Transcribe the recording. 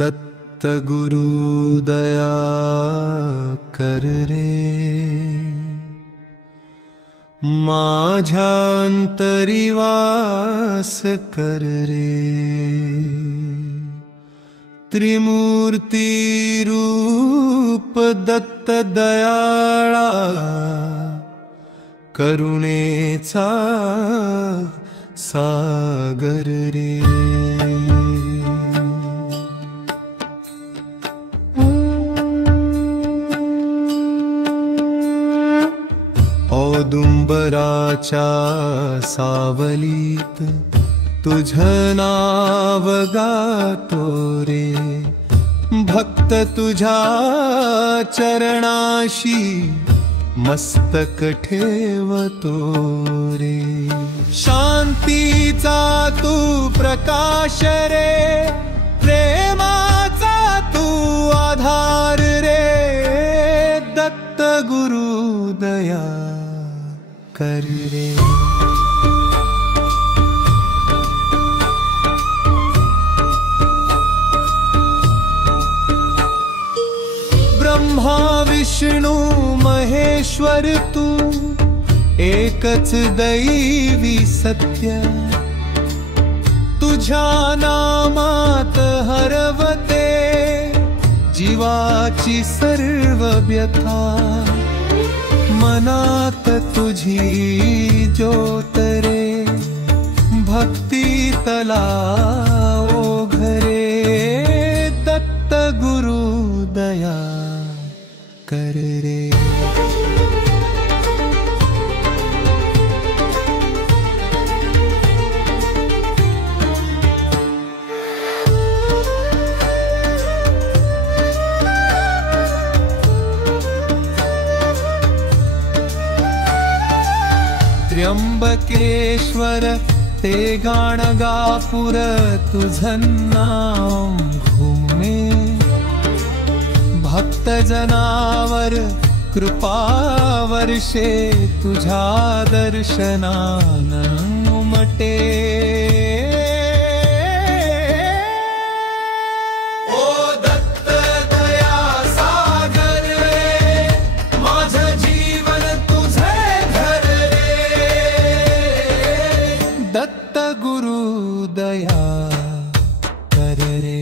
दत्त गुरु दया कर रे, माझ्या अंतरी वास कर रे। त्रिमूर्ती रूप दत्त दयाळा, करुणेचा सागर रे। औदुंबराच्या सावलीत तुझं नाव गातो रे, भक्त तुझ्या चरणाशी मस्तक ठेवतो रे। शांतीचा तू प्रकाश रे, प्रेमाचा तू आधार रे। दत्त गुरु दया कर रे। ब्रह्मा विष्णु महेश्वर तू एकच दैवी सत्य, तुझ्या नामात हरवते जीवाची सर्व व्यथा। मनात तुझी ज्योत रे, भक्ती तला ओघरे। दत्त गुरु दया कर रे। त्र्यंबकेश्वर ते गाणगापूर तुझं नाम घुमे। भक्त जनावर कृपा वर्षे, तुझ्या दर्शनानं उमटे। ओ दत्त दया सागर रे, माझं जीवन तुझे घर रे। दत्त गुरु दया कर रे।